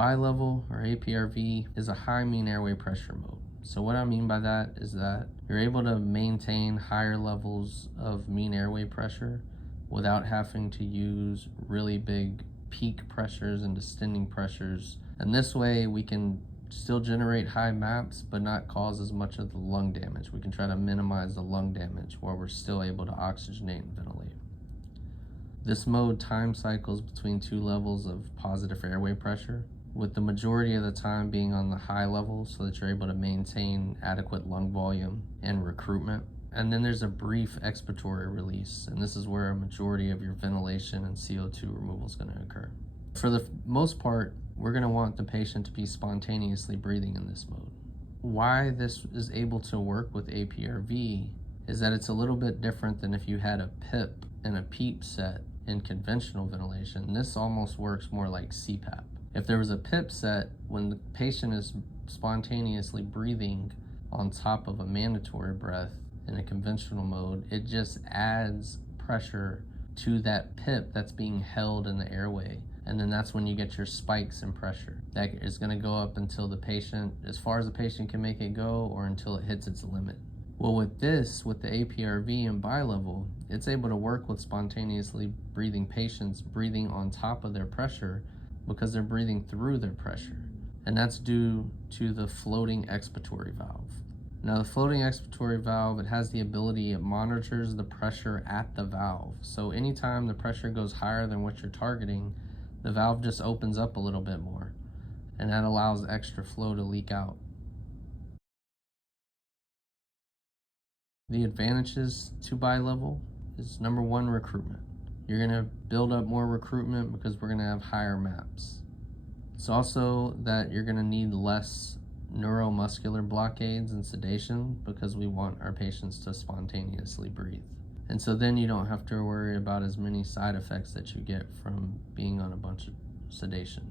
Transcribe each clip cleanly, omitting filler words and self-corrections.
Bi-level, or APRV, is a high mean airway pressure mode. So what I mean by that is that you're able to maintain higher levels of mean airway pressure without having to use really big peak pressures and descending pressures. And this way we can still generate high MAPs but not cause as much of the lung damage. We can try to minimize the lung damage while we're still able to oxygenate and ventilate. This mode time cycles between two levels of positive airway pressure, with the majority of the time being on the high level so that you're able to maintain adequate lung volume and recruitment. And then there's a brief expiratory release, and this is where a majority of your ventilation and CO2 removal is going to occur. For the most part, we're going to want the patient to be spontaneously breathing in this mode. Why this is able to work with APRV is that it's a little bit different than if you had a PIP and a PEEP set in conventional ventilation. This almost works more like CPAP. If there was a PIP set, when the patient is spontaneously breathing on top of a mandatory breath in a conventional mode, it just adds pressure to that PIP that's being held in the airway. And then that's when you get your spikes in pressure. That is going to go up until the patient, as far as the patient can make it go, or until it hits its limit. Well, with the APRV and bi-level, it's able to work with spontaneously breathing patients breathing on top of their pressure because they're breathing through their pressure. And that's due to the floating expiratory valve. Now, the floating expiratory valve, it has the ability, it monitors the pressure at the valve. So anytime the pressure goes higher than what you're targeting, the valve just opens up a little bit more, and that allows extra flow to leak out. The advantages to bi-level is number one, recruitment. You're gonna build up more recruitment because we're gonna have higher MAPs. It's also that you're gonna need less neuromuscular blockades and sedation because we want our patients to spontaneously breathe. And so then you don't have to worry about as many side effects that you get from being on a bunch of sedation.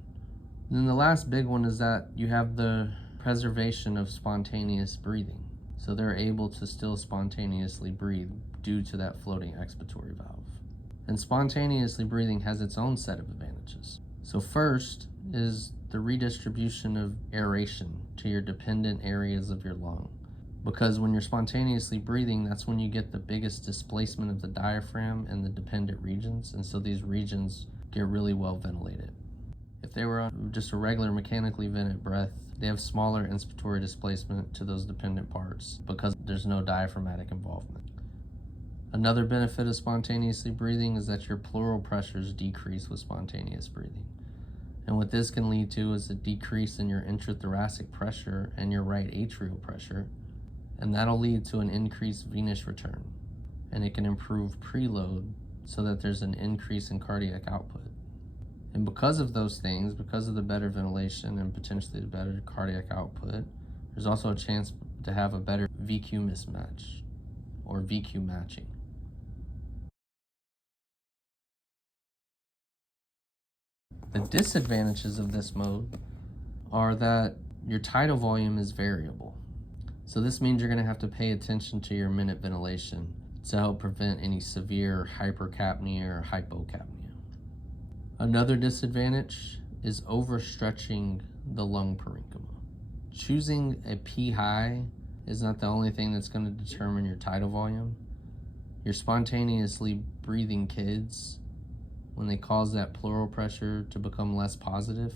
And then the last big one is that you have the preservation of spontaneous breathing. So they're able to still spontaneously breathe due to that floating expiratory valve. And spontaneously breathing has its own set of advantages. So first is the redistribution of aeration to your dependent areas of your lung. Because when you're spontaneously breathing, that's when you get the biggest displacement of the diaphragm in the dependent regions, and so these regions get really well ventilated. If they were on just a regular mechanically vented breath, they have smaller inspiratory displacement to those dependent parts because there's no diaphragmatic involvement. Another benefit of spontaneously breathing is that your pleural pressures decrease with spontaneous breathing. And what this can lead to is a decrease in your intrathoracic pressure and your right atrial pressure, and that'll lead to an increased venous return. And it can improve preload so that there's an increase in cardiac output. And because of those things, because of the better ventilation and potentially the better cardiac output, there's also a chance to have a better VQ mismatch or VQ matching. The disadvantages of this mode are that your tidal volume is variable. So this means you're going to have to pay attention to your minute ventilation to help prevent any severe hypercapnia or hypocapnia. Another disadvantage is overstretching the lung parenchyma. Choosing a P high is not the only thing that's going to determine your tidal volume. Your spontaneously breathing kids, when they cause that pleural pressure to become less positive,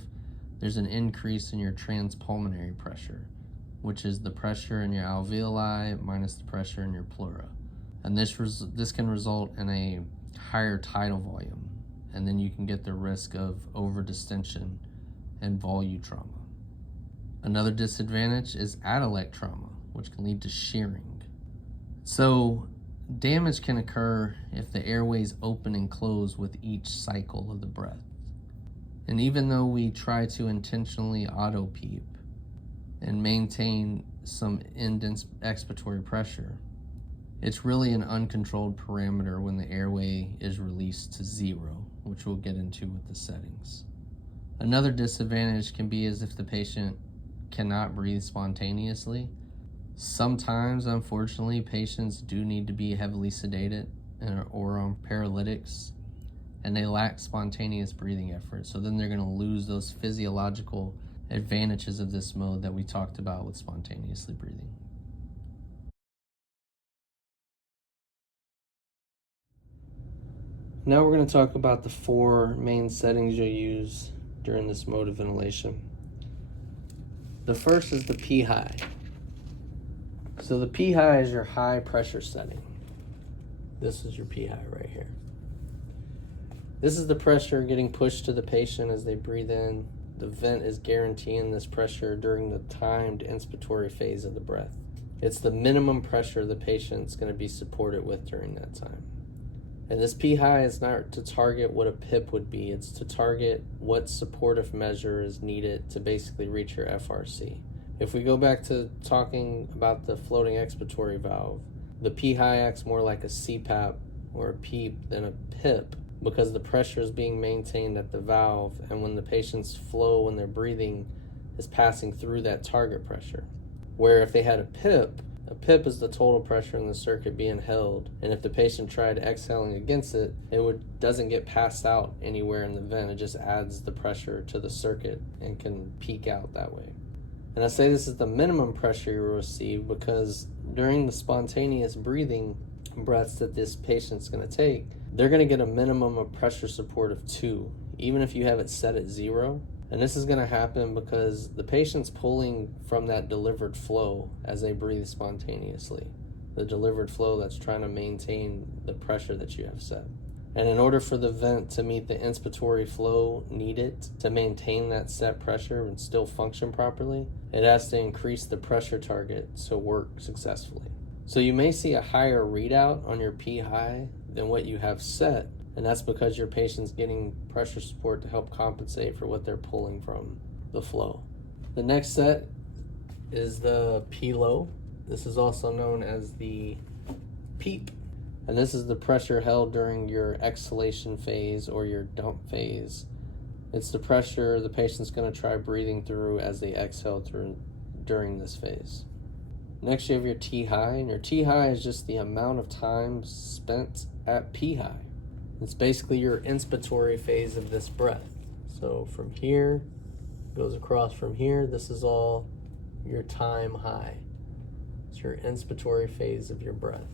there's an increase in your transpulmonary pressure, which is the pressure in your alveoli minus the pressure in your pleura. And this can result in a higher tidal volume, and then you can get the risk of overdistension and volutrauma. Another disadvantage is adduct trauma, which can lead to shearing. So damage can occur if the airways open and close with each cycle of the breath. And even though we try to intentionally auto-PEEP and maintain some end expiratory pressure, it's really an uncontrolled parameter when the airway is released to 0, which we'll get into with the settings. Another disadvantage can be as if the patient cannot breathe spontaneously. Sometimes, unfortunately, patients do need to be heavily sedated or on paralytics. and they lack spontaneous breathing effort. So then they're going to lose those physiological advantages of this mode that we talked about with spontaneously breathing. Now we're going to talk about the 4 main settings you'll use during this mode of ventilation. The first is the P high. So the P high is your high pressure setting. This is your P high right here. This is the pressure getting pushed to the patient as they breathe in. The vent is guaranteeing this pressure during the timed inspiratory phase of the breath. It's the minimum pressure the patient's going to be supported with during that time. And this P high is not to target what a PIP would be, it's to target what supportive measure is needed to basically reach your FRC. If we go back to talking about the floating expiratory valve, the P high acts more like a CPAP or a PEEP than a PIP because the pressure is being maintained at the valve, and when the patient's flow when they're breathing is passing through that target pressure. Where if they had a PIP is the total pressure in the circuit being held, and if the patient tried exhaling against it, it doesn't get passed out anywhere in the vent. It just adds the pressure to the circuit and can peak out that way. And I say this is the minimum pressure you will receive because during the spontaneous breathing breaths that this patient's going to take, they're going to get a minimum of pressure support of 2, even if you have it set at 0. And this is going to happen because the patient's pulling from that delivered flow as they breathe spontaneously. The delivered flow that's trying to maintain the pressure that you have set. And in order for the vent to meet the inspiratory flow needed to maintain that set pressure and still function properly, it has to increase the pressure target to work successfully. So you may see a higher readout on your P high than what you have set, and that's because your patient's getting pressure support to help compensate for what they're pulling from the flow. The next set is the P low. This is also known as the PEEP, and this is the pressure held during your exhalation phase or your dump phase. It's the pressure the patient's going to try breathing through as they exhale through during this phase. Next, you have your T high, and your T high is just the amount of time spent at P high. It's basically your inspiratory phase of this breath. So from here, goes across from here, this is all your time high. It's your inspiratory phase of your breath.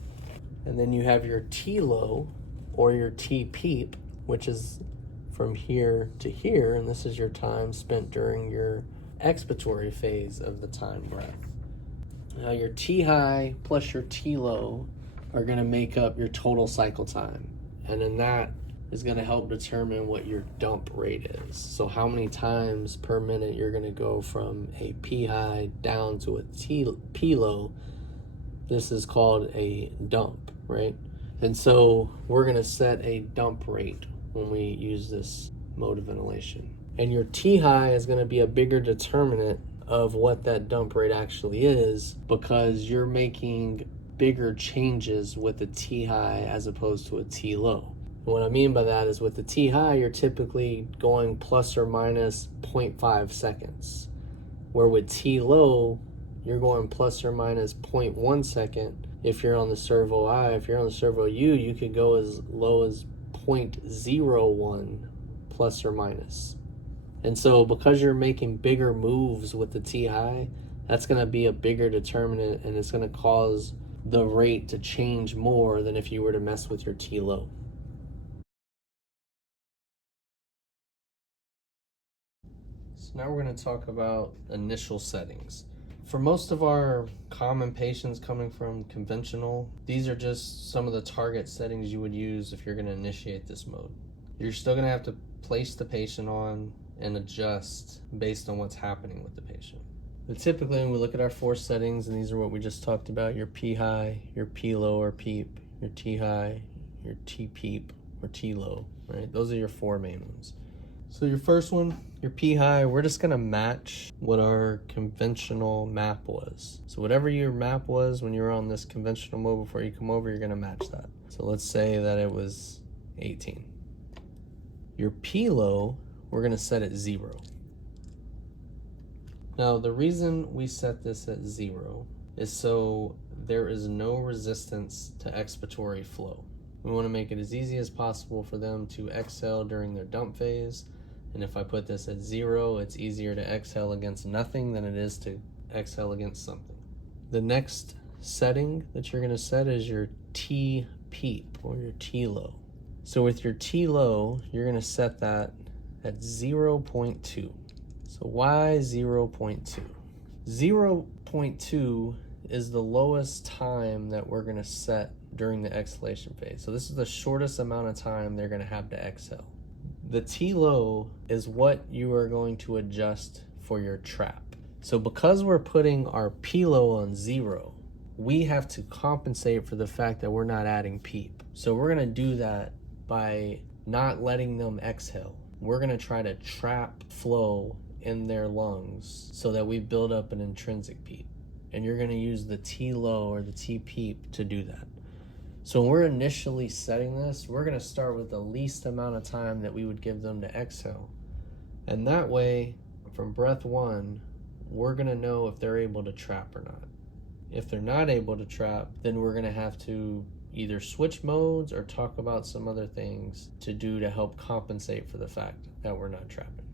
And then you have your T low or your T peep, which is from here to here, and this is your time spent during your expiratory phase of the time breath. Now your T high plus your T low are going to make up your total cycle time. And then that is going to help determine what your dump rate is. So how many times per minute you're going to go from a P high down to a P low. This is called a dump, right? And so we're going to set a dump rate when we use this mode of ventilation. And your T high is going to be a bigger determinant of what that dump rate actually is because you're making bigger changes with a T high as opposed to a T low. What I mean by that is with the T high, you're typically going plus or minus 0.5 seconds. Where with T low, you're going plus or minus 0.1 second. If you're on the servo I, if you're on the servo U, you could go as low as 0.01 plus or minus. And so because you're making bigger moves with the T high, that's going to be a bigger determinant, and it's going to cause the rate to change more than if you were to mess with your T low. So now we're going to talk about initial settings. For most of our common patients coming from conventional, these are just some of the target settings you would use if you're going to initiate this mode. You're still going to have to place the patient on and adjust based on what's happening with the patient. But typically when we look at our 4 settings, and these are what we just talked about, your P high, your P low or PEEP, your T high, your T PEEP or T low, right? Those are your 4 main ones. So your first one, your P high, we're just gonna match what our conventional map was. So whatever your map was when you were on this conventional mode before you come over, you're gonna match that. So let's say that it was 18. Your P low, we're gonna set at 0. Now the reason we set this at 0 is so there is no resistance to expiratory flow. We want to make it as easy as possible for them to exhale during their dump phase. And if I put this at 0, it's easier to exhale against nothing than it is to exhale against something. The next setting that you're going to set is your T peep or your T low. So with your T low, you're going to set that at 0.2. So why 0.2? 0.2 is the lowest time that we're going to set during the exhalation phase. So this is the shortest amount of time they're going to have to exhale. The T low is what you are going to adjust for your trap. So because we're putting our P low on 0, we have to compensate for the fact that we're not adding PEEP. So we're going to do that by not letting them exhale. We're going to try to trap flow in their lungs so that we build up an intrinsic PEEP. And you're going to use the T low or the T PEEP to do that. So when we're initially setting this, we're going to start with the least amount of time that we would give them to exhale. And that way, from breath 1, we're going to know if they're able to trap or not. If they're not able to trap, then we're going to have to either switch modes or talk about some other things to do to help compensate for the fact that we're not trapping.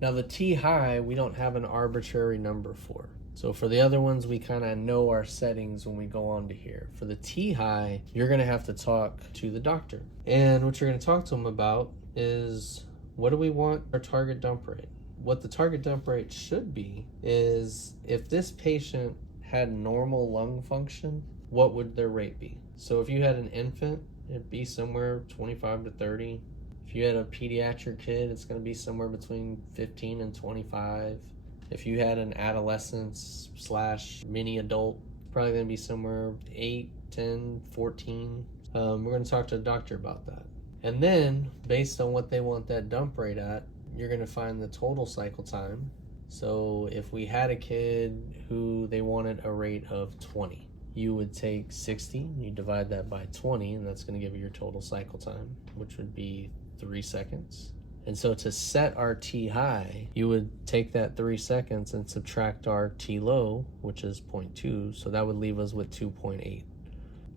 Now the T high, we don't have an arbitrary number for. So for the other ones, we kind of know our settings when we go on to here. For the T high, you're going to have to talk to the doctor. And what you're going to talk to them about is, what do we want our target dump rate? What the target dump rate should be is, if this patient had normal lung function, what would their rate be? So if you had an infant, it'd be somewhere 25 to 30. If you had a pediatric kid, it's going to be somewhere between 15 and 25. If you had an adolescent / mini adult, probably going to be somewhere 8, 10, 14. We're going to talk to the doctor about that. And then, based on what they want that dump rate at, you're going to find the total cycle time. So if we had a kid who they wanted a rate of 20, you would take 60, you divide that by 20, and that's going to give you your total cycle time, which would be 3 seconds. And so to set our T high, you would take that 3 seconds and subtract our T low, which is 0.2, so that would leave us with 2.8.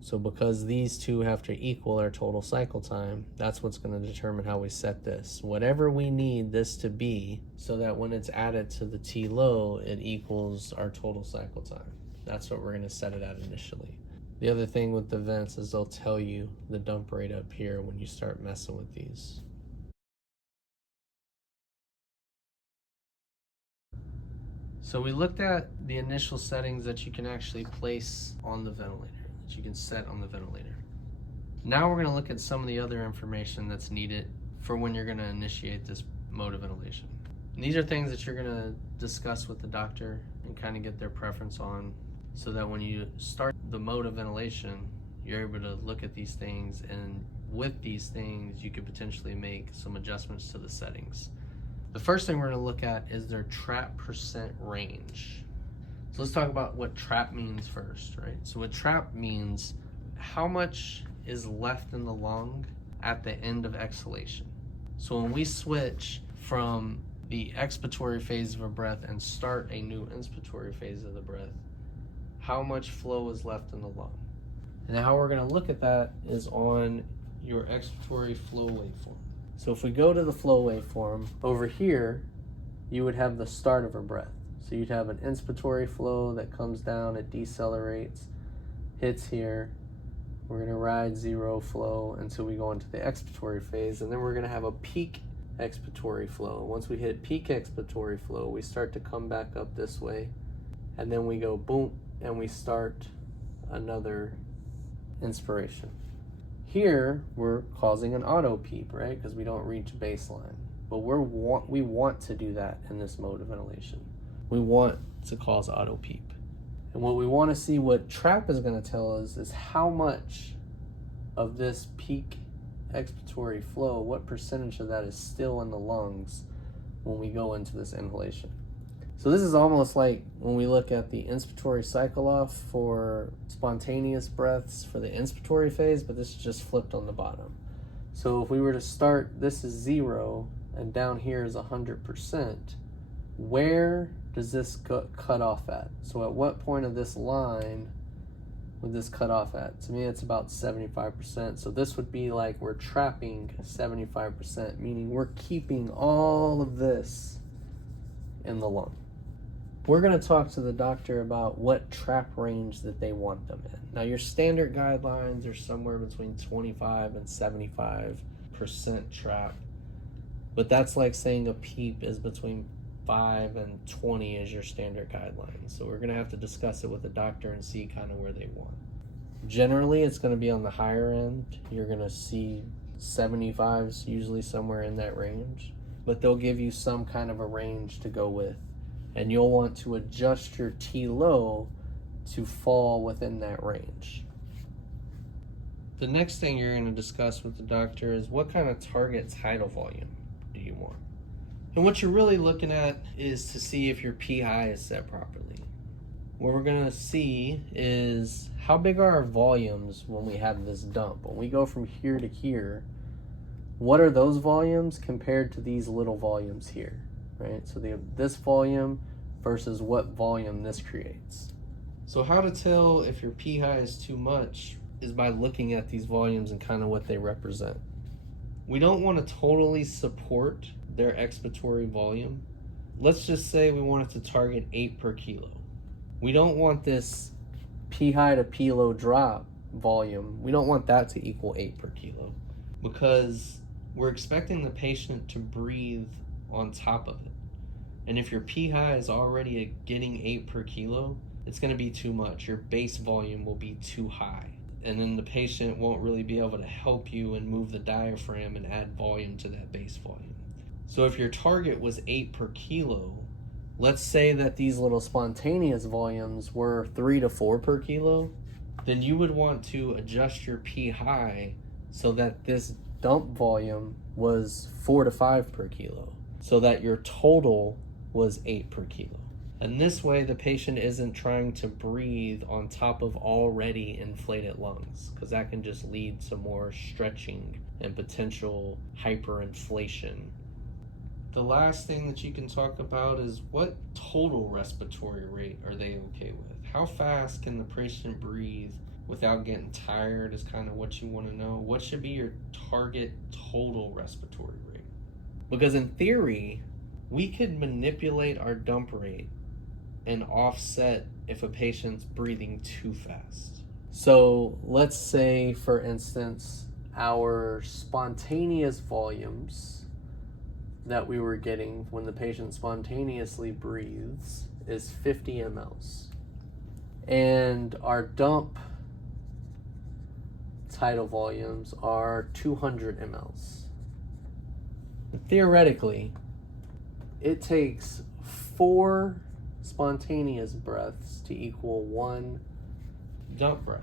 So because these two have to equal our total cycle time, that's what's going to determine how we set this. Whatever we need this to be, so that when it's added to the T low, it equals our total cycle time. That's what we're going to set it at initially. The other thing with the vents is they'll tell you the dump rate up here when you start messing with these. So we looked at the initial settings that you can actually place on the ventilator, that you can set on the ventilator. Now we're going to look at some of the other information that's needed for when you're going to initiate this mode of ventilation. And these are things that you're going to discuss with the doctor and kind of get their preference on, so that when you start the mode of ventilation, you're able to look at these things, and with these things you could potentially make some adjustments to the settings. The first thing we're going to look at is their trap percent range. So let's talk about what trap means first, right? So what trap means, how much is left in the lung at the end of exhalation. So when we switch from the expiratory phase of a breath and start a new inspiratory phase of the breath, how much flow is left in the lung? And how we're going to look at that is on your expiratory flow waveform. So if we go to the flow waveform, over here, you would have the start of a breath. So you'd have an inspiratory flow that comes down, it decelerates, hits here. We're going to ride 0 flow until we go into the expiratory phase, and then we're going to have a peak expiratory flow. Once we hit peak expiratory flow, we start to come back up this way, and then we go boom, and we start another inspiration. Here, we're causing an auto peep, right? Because we don't reach baseline. But we want to do that in this mode of ventilation. We want to cause auto peep. And what we want to see, what trap is going to tell us, is how much of this peak expiratory flow, what percentage of that is still in the lungs when we go into this inhalation. So this is almost like when we look at the inspiratory cycle off for spontaneous breaths for the inspiratory phase, but this is just flipped on the bottom. So if we were to start, this is 0, and down here is 100%, where does this cut off at? So at what point of this line would this cut off at? To me, it's about 75%. So this would be like we're trapping 75%, meaning we're keeping all of this in the lung. We're going to talk to the doctor about what trap range that they want them in. Now, your standard guidelines are somewhere between 25 and 75% trap, but that's like saying a PEEP is between 5 and 20 is your standard guidelines. So we're going to have to discuss it with the doctor and see kind of where they want. Generally, it's going to be on the higher end. You're going to see 75s, usually somewhere in that range, but they'll give you some kind of a range to go with. And you'll want to adjust your T-low to fall within that range. The next thing you're going to discuss with the doctor is what kind of target tidal volume do you want? And what you're really looking at is to see if your PI is set properly. What we're going to see is how big are our volumes when we have this dump. When we go from here to here, what are those volumes compared to these little volumes here? Right? So this volume versus what volume this creates. So how to tell if your PI is too much is by looking at these volumes and kind of what they represent. We don't want to totally support their expiratory volume. Let's just say we want it to target 8 per kilo. We don't want this P high to P low drop volume. We don't want that to equal 8 per kilo because we're expecting the patient to breathe on top of it. And if your P high is already getting 8 per kilo, it's going to be too much. Your base volume will be too high. And then the patient won't really be able to help you and move the diaphragm and add volume to that base volume. So if your target was 8 per kilo, let's say that these little spontaneous volumes were 3 to 4 per kilo, then you would want to adjust your P high so that this dump volume was 4 to 5 per kilo, so that your total was 8 per kilo. And this way the patient isn't trying to breathe on top of already inflated lungs, because that can just lead to more stretching and potential hyperinflation. The last thing that you can talk about is what total respiratory rate are they okay with? How fast can the patient breathe without getting tired is kind of what you want to know. What should be your target total respiratory rate? Because in theory, we could manipulate our dump rate and offset if a patient's breathing too fast. So let's say, for instance, our spontaneous volumes that we were getting when the patient spontaneously breathes is 50 mLs. And our dump tidal volumes are 200 mLs. Theoretically, it takes 4 spontaneous breaths to equal 1 dump breath.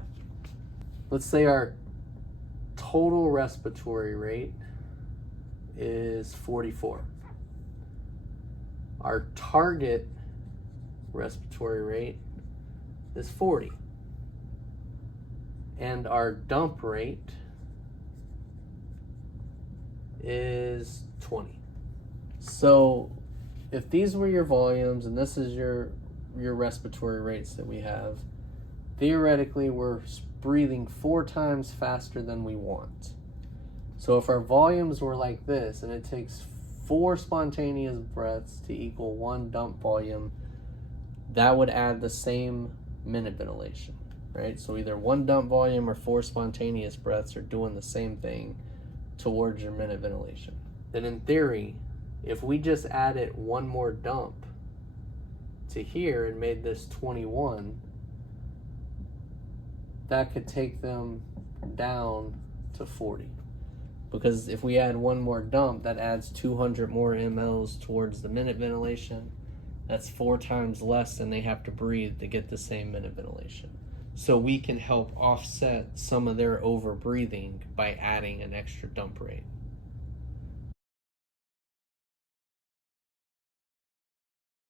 Let's say our total respiratory rate is 44. Our target respiratory rate is 40. And our dump rate is 20. So if these were your volumes and this is your respiratory rates that we have, theoretically we're breathing 4 times faster than we want. So if our volumes were like this and it takes 4 spontaneous breaths to equal 1 dump volume, that would add the same minute ventilation, right? So either 1 dump volume or 4 spontaneous breaths are doing the same thing towards your minute ventilation. Then in theory, if we just added 1 more dump to here and made this 21, that could take them down to 40. Because if we add 1 more dump, that adds 200 more mLs towards the minute ventilation. That's 4 times less than they have to breathe to get the same minute ventilation. So we can help offset some of their over breathing by adding an extra dump rate.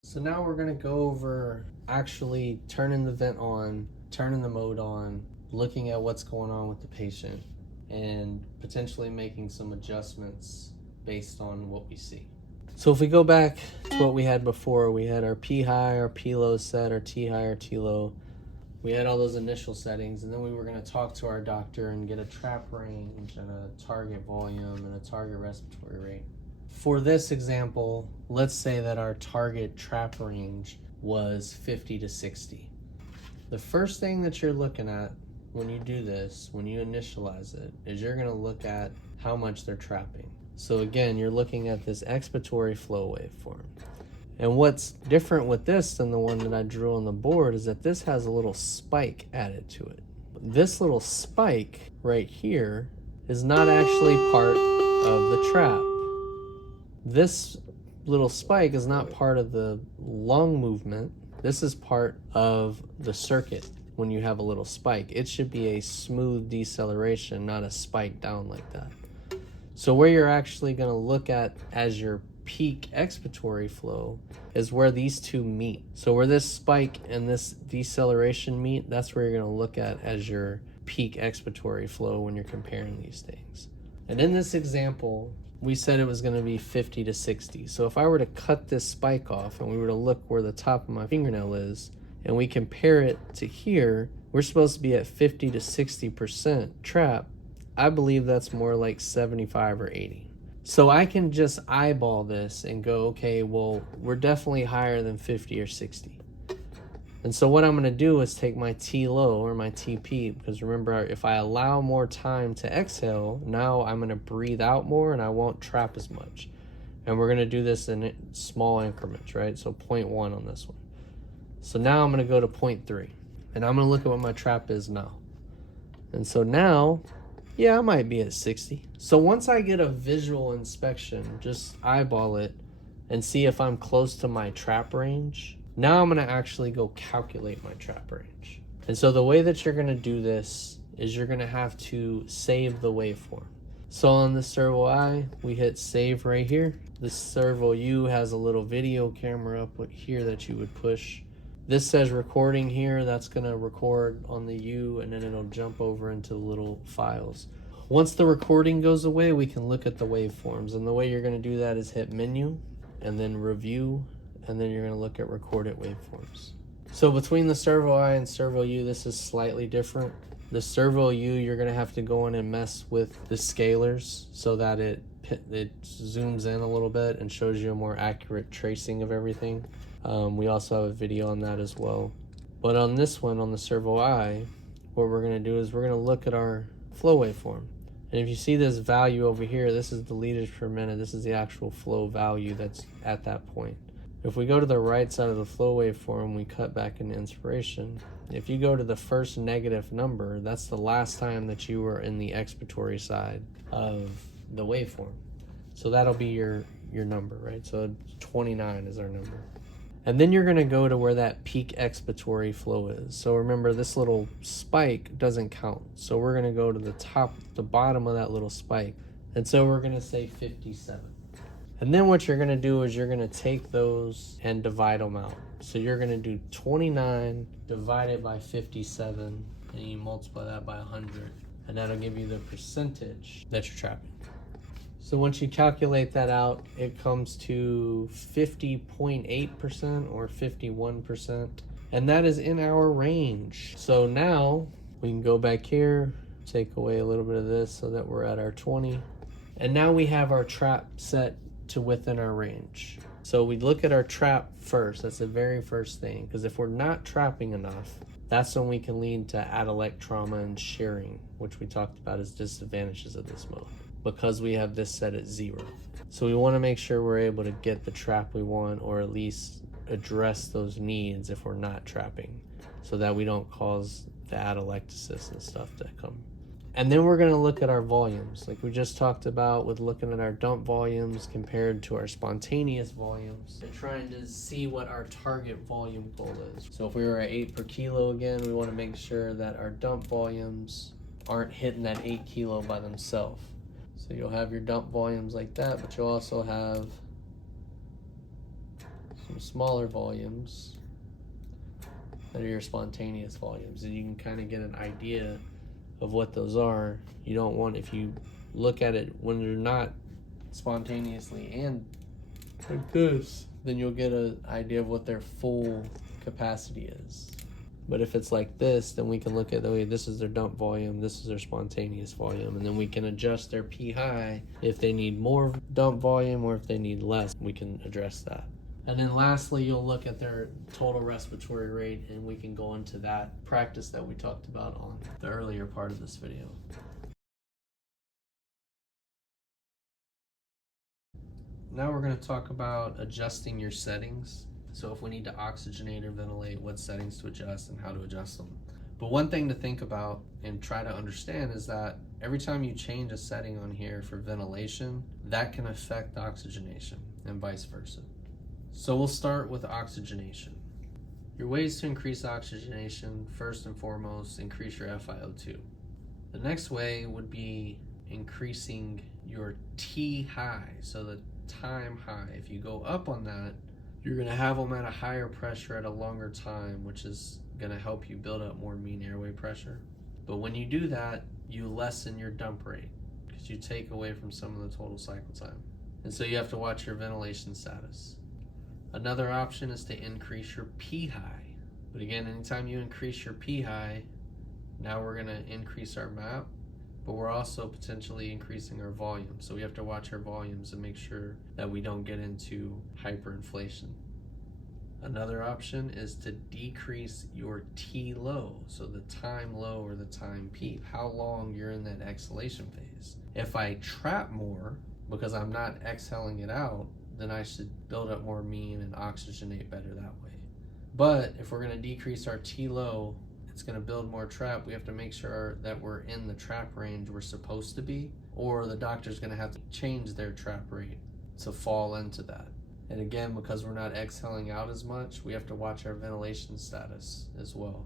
So now we're going to go over actually turning the vent on, turning the mode on, looking at what's going on with the patient, and potentially making some adjustments based on what we see. So if we go back to what we had before, we had our P high, our P low set, our T high, our T low. We had all those initial settings, and then we were going to talk to our doctor and get a trap range and a target volume and a target respiratory rate. For this example, let's say that our target trap range was 50 to 60. The first thing that you're looking at when you do this, when you initialize it, is you're going to look at how much they're trapping. So again, you're looking at this expiratory flow waveform. And what's different with this than the one that I drew on the board is that this has a little spike added to it. This little spike right here is not actually part of the trap. This little spike is not part of the lung movement. This is part of the circuit when you have a little spike. It should be a smooth deceleration, not a spike down like that. So where you're actually going to look at as your peak expiratory flow is where these two meet. So where this spike and this deceleration meet, that's where you're going to look at as your peak expiratory flow when you're comparing these things. And in this example, we said it was going to be 50 to 60. So if I were to cut this spike off and we were to look where the top of my fingernail is and we compare it to here, we're supposed to be at 50 to 60% trap. I believe that's more like 75 or 80. So I can just eyeball this and go, okay, well, we're definitely higher than 50 or 60. And so what I'm going to do is take my T low or my TP, because remember, if I allow more time to exhale, now I'm going to breathe out more and I won't trap as much. And we're going to do this in small increments, right? So 0.1 on this one. So now I'm going to go to 0.3 and I'm going to look at what my trap is now. And so now, yeah, I might be at 60. So once I get a visual inspection, just eyeball it and see if I'm close to my trap range. Now I'm going to actually go calculate my trap range. And so the way that you're going to do this is you're going to have to save the waveform. So on the servo I, we hit save right here. The servo U has a little video camera up here that you would push. This says recording here. That's going to record on the U and then it'll jump over into the little files. Once the recording goes away, we can look at the waveforms. And the way you're going to do that is hit menu and then review, and then you're going to look at recorded waveforms. So between the servo I and servo U, this is slightly different. The servo U, you're going to have to go in and mess with the scalars so that it zooms in a little bit and shows you a more accurate tracing of everything. We also have a video on that as well. But on this one, on the servo I, what we're going to do is we're going to look at our flow waveform. And if you see this value over here, this is the liters per minute. This is the actual flow value that's at that point. If we go to the right side of the flow waveform, we cut back into inspiration. If you go to the first negative number, that's the last time that you were in the expiratory side of the waveform. So that'll be your number, right? So 29 is our number. And then you're going to go to where that peak expiratory flow is. So remember, this little spike doesn't count. So we're going to go to the bottom of that little spike. And so we're going to say 57. And then what you're going to do is you're going to take those and divide them out. So you're going to do 29 divided by 57, and you multiply that by 100. And that'll give you the percentage that you're trapping. So once you calculate that out, it comes to 50.8% or 51%. And that is in our range. So now we can go back here, take away a little bit of this so that we're at our 20. And now we have our trap set to within our range. So we look at our trap first. That's the very first thing. Because if we're not trapping enough, that's when we can lead to adolect trauma and shearing, which we talked about as disadvantages of this mode, because we have this set at 0. So we want to make sure we're able to get the trap we want, or at least address those needs if we're not trapping, so that we don't cause the atelectasis and stuff to come. And then we're going to look at our volumes, like we just talked about with looking at our dump volumes compared to our spontaneous volumes, and trying to see what our target volume goal is. So if we were at 8 per kilo again, we want to make sure that our dump volumes aren't hitting that 8 kilo by themselves. So you'll have your dump volumes like that, but you'll also have some smaller volumes that are your spontaneous volumes, and you can kind of get an idea of what those are. You don't want, if you look at it when you're not spontaneously and like this, then you'll get an idea of what their full capacity is. But if it's like this, then we can look at the way this is their dump volume, this is their spontaneous volume, and then we can adjust their P high if they need more dump volume or if they need less, we can address that. And then lastly, you'll look at their total respiratory rate, and we can go into that practice that we talked about on the earlier part of this video. Now we're going to talk about adjusting your settings. So if we need to oxygenate or ventilate, what settings to adjust and how to adjust them. But one thing to think about and try to understand is that every time you change a setting on here for ventilation, that can affect oxygenation and vice versa. So we'll start with oxygenation. Your ways to increase oxygenation, first and foremost, increase your FiO2. The next way would be increasing your T high, so the time high. If you go up on that, you're going to have them at a higher pressure at a longer time, which is going to help you build up more mean airway pressure. But when you do that, you lessen your dump rate because you take away from some of the total cycle time. And so you have to watch your ventilation status. Another option is to increase your P high. But again, anytime you increase your P high, now we're going to increase our MAP, but we're also potentially increasing our volume. So we have to watch our volumes and make sure that we don't get into hyperinflation. Another option is to decrease your T low, so the time low or the time peep, how long you're in that exhalation phase. If I trap more because I'm not exhaling it out, then I should build up more mean and oxygenate better that way. But if we're going to decrease our T low, it's going to build more trap. We have to make sure that we're in the trap range we're supposed to be, or the doctor's going to have to change their trap rate to fall into that. And again, because we're not exhaling out as much, we have to watch our ventilation status as well.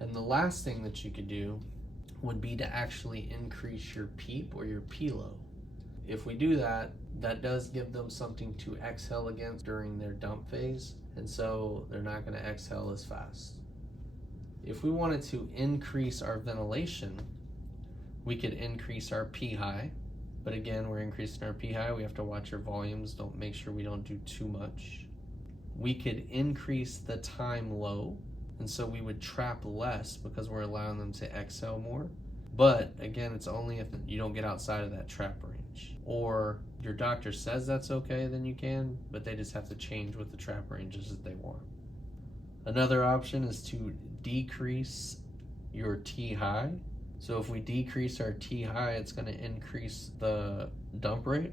And the last thing that you could do would be to actually increase your PEEP or your P low. If we do that, that does give them something to exhale against during their dump phase, and so they're not going to exhale as fast. If we wanted to increase our ventilation, we could increase our P high, but again, we're increasing our P high. We have to watch our volumes, don't make sure we don't do too much. We could increase the time low, and so we would trap less because we're allowing them to exhale more. But again, it's only if you don't get outside of that trap range, or your doctor says that's okay, then you can, but they just have to change what the trap ranges that they want. Another option is to decrease your T high. So if we decrease our T high, it's going to increase the dump rate.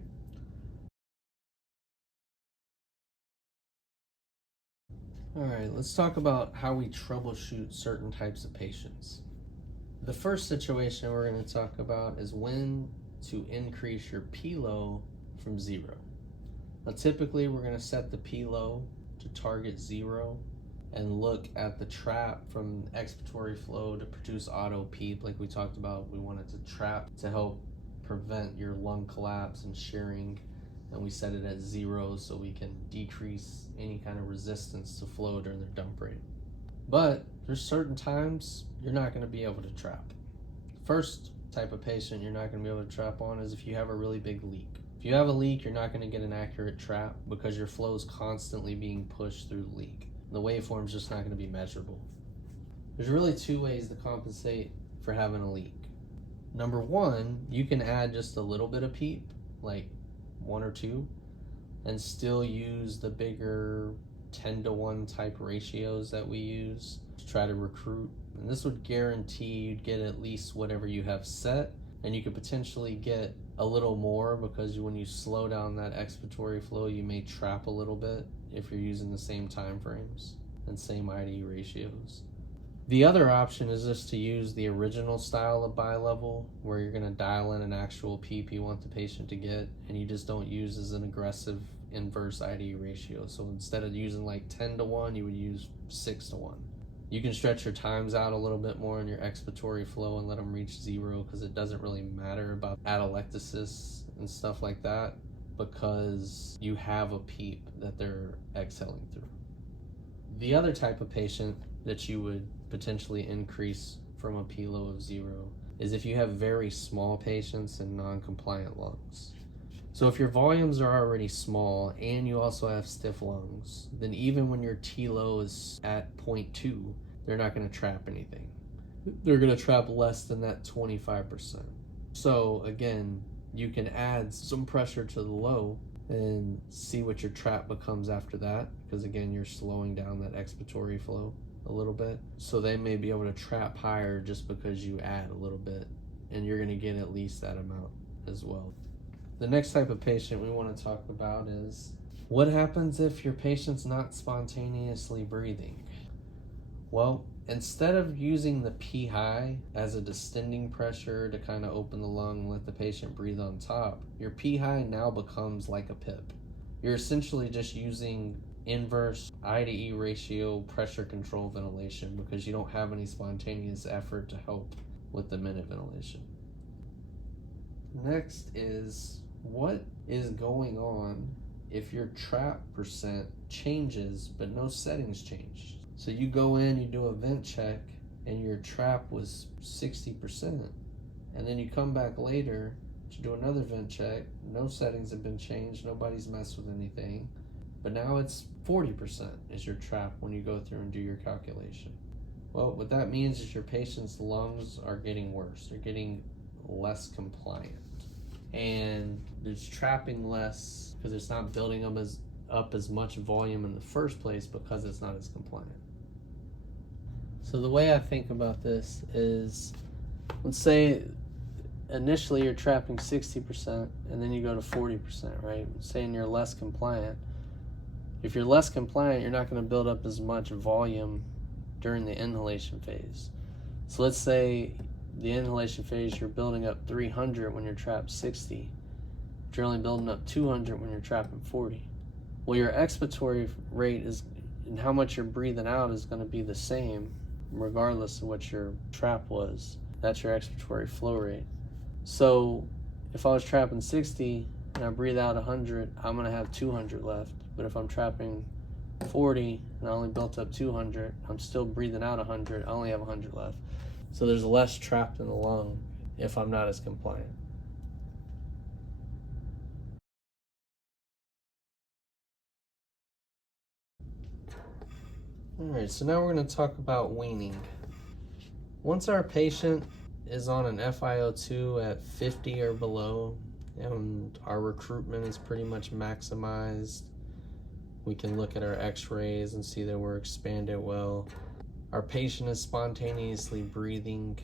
All right, let's talk about how we troubleshoot certain types of patients. The first situation we're going to talk about is when to increase your P low from 0. Now typically we're going to set the P low to target 0 and look at the trap from expiratory flow to produce auto PEEP. Like we talked about, we wanted to trap to help prevent your lung collapse and shearing, and we set it at 0 so we can decrease any kind of resistance to flow during their dump rate. But there's certain times you're not going to be able to trap. First type of patient you're not going to be able to trap on is if you have a really big leak. If you have a leak, you're not going to get an accurate trap because your flow is constantly being pushed through the leak. The waveform's just not going to be measurable. There's really 2 ways to compensate for having a leak. Number 1, you can add just a little bit of PEEP, like 1 or 2, and still use the bigger 10-to-1 type ratios that we use to try to recruit. And this would guarantee you'd get at least whatever you have set, and you could potentially get a little more because when you slow down that expiratory flow, you may trap a little bit if you're using the same time frames and same IDE ratios. The other option is just to use the original style of bilevel, where you're going to dial in an actual PEEP you want the patient to get, and you just don't use as an aggressive inverse IDE ratio. So instead of using like 10-to-1, you would use 6-to-1. You can stretch your times out a little bit more in your expiratory flow and let them reach 0, because it doesn't really matter about atelectasis and stuff like that, because you have a PEEP that they're exhaling through. The other type of patient that you would potentially increase from a P low of 0 is if you have very small patients and non-compliant lungs. So if your volumes are already small and you also have stiff lungs, then even when your T low is at 0.2, they're not going to trap anything. They're going to trap less than that 25%. So again, you can add some pressure to the low and see what your trap becomes after that, because again, you're slowing down that expiratory flow a little bit. So they may be able to trap higher just because you add a little bit, and you're going to get at least that amount as well. The next type of patient we want to talk about is what happens if your patient's not spontaneously breathing? Well, instead of using the P high as a distending pressure to kind of open the lung and let the patient breathe on top, your P high now becomes like a PIP. You're essentially just using inverse I to E ratio pressure control ventilation because you don't have any spontaneous effort to help with the minute ventilation. Next is, what is going on if your trap percent changes but no settings change? So you go in, you do a vent check, and your trap was 60%. And then you come back later to do another vent check, no settings have been changed, nobody's messed with anything. But now it's 40% is your trap when you go through and do your calculation. Well, what that means is your patient's lungs are getting worse. They're getting less compliant. And it's trapping less because it's not building up as much volume in the first place because it's not as compliant. So the way I think about this is, let's say initially you're trapping 60% and then you go to 40%, right? Saying you're less compliant. If you're less compliant, you're not going to build up as much volume during the inhalation phase. So let's say the inhalation phase, you're building up 300 when you're trapped 60. But you're only building up 200 when you're trapping 40. Well, your expiratory rate is, and how much you're breathing out is going to be the same regardless of what your trap was. That's your expiratory flow rate. So if I was trapping 60 and I breathe out 100, I'm going to have 200 left. But if I'm trapping 40 and I only built up 200, I'm still breathing out 100, I only have 100 left. So there's less trapped in the lung if I'm not as compliant. Alright, so now we're going to talk about weaning. Once our patient is on an FiO2 at 50 or below, and our recruitment is pretty much maximized, we can look at our x-rays and see that we're expanded well. Our patient is spontaneously breathing.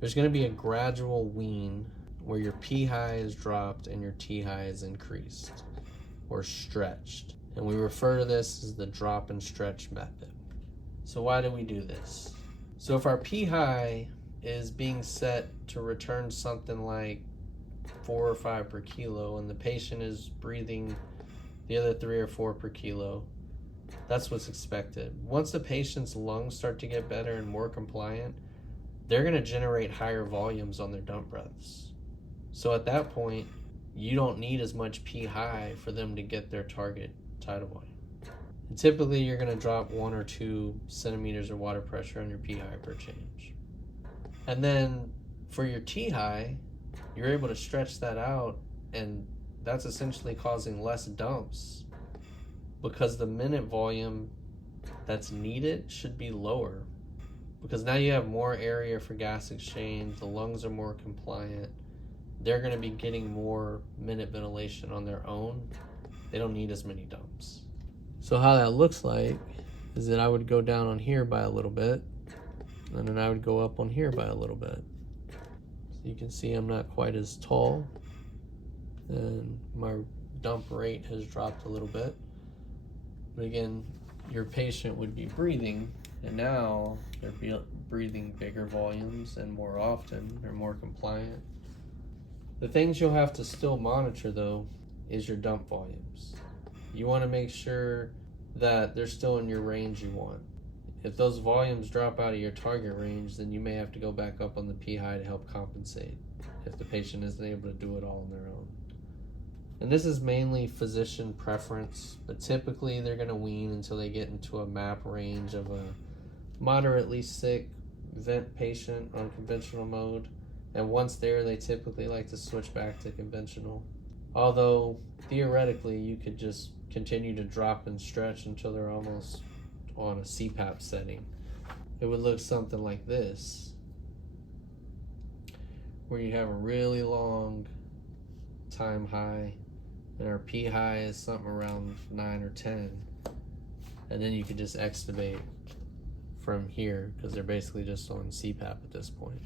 There's going to be a gradual wean where your P high is dropped and your T high is increased or stretched. And we refer to this as the drop and stretch method. So why do we do this? So if our P high is being set to return something like 4 or 5 per kilo and the patient is breathing the other 3 or 4 per kilo, that's what's expected. Once the patient's lungs start to get better and more compliant, they're going to generate higher volumes on their dump breaths. So at that point, you don't need as much P high for them to get their target tidal volume. And typically, you're going to drop 1 or 2 centimeters of water pressure on your P high per change. And then for your T high, you're able to stretch that out, and that's essentially causing less dumps because the minute volume that's needed should be lower, because now you have more area for gas exchange, the lungs are more compliant, they're going to be getting more minute ventilation on their own, they don't need as many dumps. So how that looks like is that I would go down on here by a little bit, and then I would go up on here by a little bit. So you can see I'm not quite as tall, and my dump rate has dropped a little bit. But again, your patient would be breathing, and now they're breathing bigger volumes and more often. They're more compliant. The things you'll have to still monitor, though, is your dump volumes. You want to make sure that they're still in your range you want. If those volumes drop out of your target range, then you may have to go back up on the P high to help compensate if the patient isn't able to do it all on their own. And this is mainly physician preference, but typically they're going to wean until they get into a MAP range of a moderately sick vent patient on conventional mode. And once there, they typically like to switch back to conventional. Although, theoretically, you could just continue to drop and stretch until they're almost on a CPAP setting. it would look something like this, where you have a really long time high, and our P high is something around 9 or 10, and then you could just extubate from here because they're basically just on CPAP at this point.